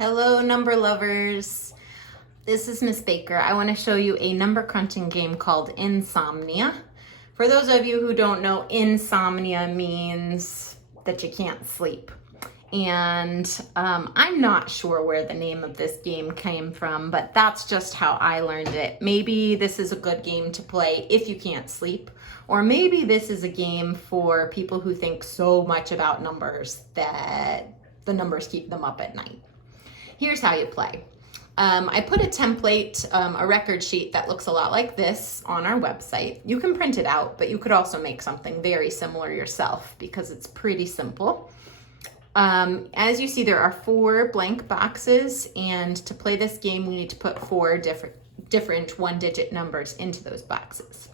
Hello, number lovers. This is Miss Baker. I want to show you a number crunching game called Insomnia. For those of you who don't know, insomnia means that you can't sleep. And I'm not sure where the name of this game came from, but that's just how I learned it. Maybe this is a good game to play if you can't sleep, or maybe this is a game for people who think so much about numbers that the numbers keep them up at night. Here's how you play. I put a template, a record sheet that looks a lot like this on our website. You can print it out, but you could also make something very similar yourself because it's pretty simple. As you see, there are 4 blank boxes, and to play this game, we need to put 4 different one-digit numbers into those boxes.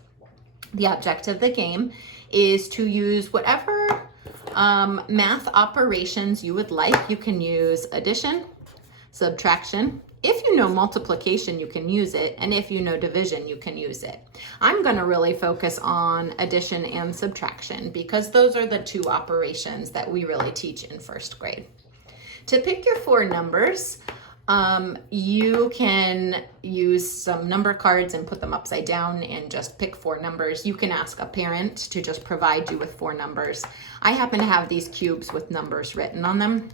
The objective of the game is to use whatever math operations you would like. You can use addition, subtraction. If you know multiplication, you can use it, and if you know division, you can use it. I'm going to really focus on addition and subtraction because those are the 2 operations that we really teach in 1st grade. To pick your 4 numbers, you can use some number cards and put them upside down and just pick 4 numbers. You can ask a parent to just provide you with 4 numbers. I happen to have these cubes with numbers written on them.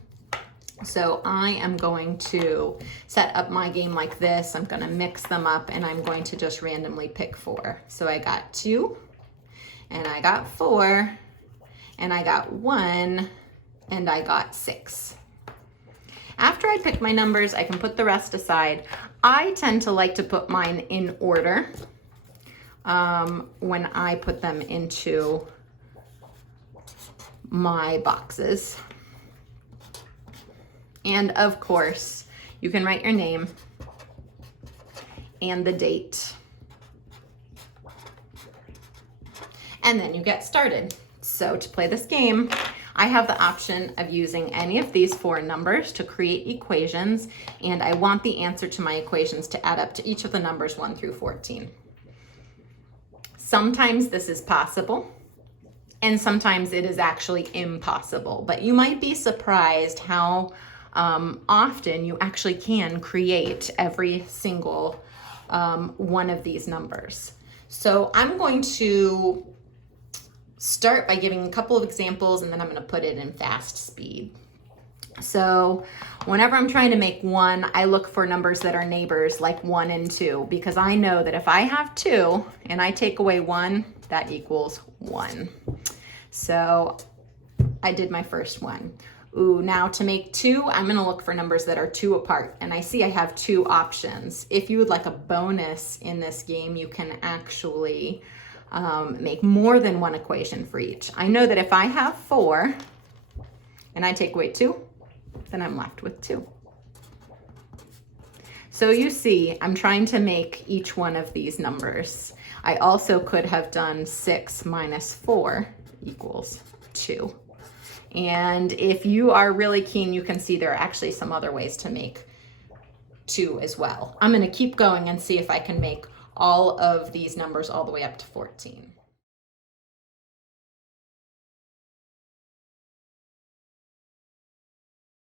So I am going to set up my game like this. I'm going to mix them up and I'm going to just randomly pick 4. So I got 2 and I got 4 and I got 1 and I got 6. After I pick my numbers, I can put the rest aside. I tend to like to put mine in order when I put them into my boxes. And of course, you can write your name and the date. And then you get started. So to play this game, I have the option of using any of these 4 numbers to create equations, and I want the answer to my equations to add up to each of the numbers 1 through 14. Sometimes this is possible, and sometimes it is actually impossible, but you might be surprised how often you actually can create every single one of these numbers. So I'm going to start by giving a couple of examples, and then I'm going to put it in fast speed. So whenever I'm trying to make 1, I look for numbers that are neighbors, like 1 and 2, because I know that if I have 2 and I take away 1, that equals 1. So I did my first one. Ooh, now to make 2, I'm going to look for numbers that are 2 apart, and I see I have 2 options. If you would like a bonus in this game, you can actually make more than 1 equation for each. I know that if I have 4 and I take away 2, then I'm left with 2. So you see, I'm trying to make each one of these numbers. I also could have done 6 minus 4 equals 2. And if you are really keen, you can see there are actually some other ways to make 2 as well. I'm going to keep going and see if I can make all of these numbers all the way up to 14.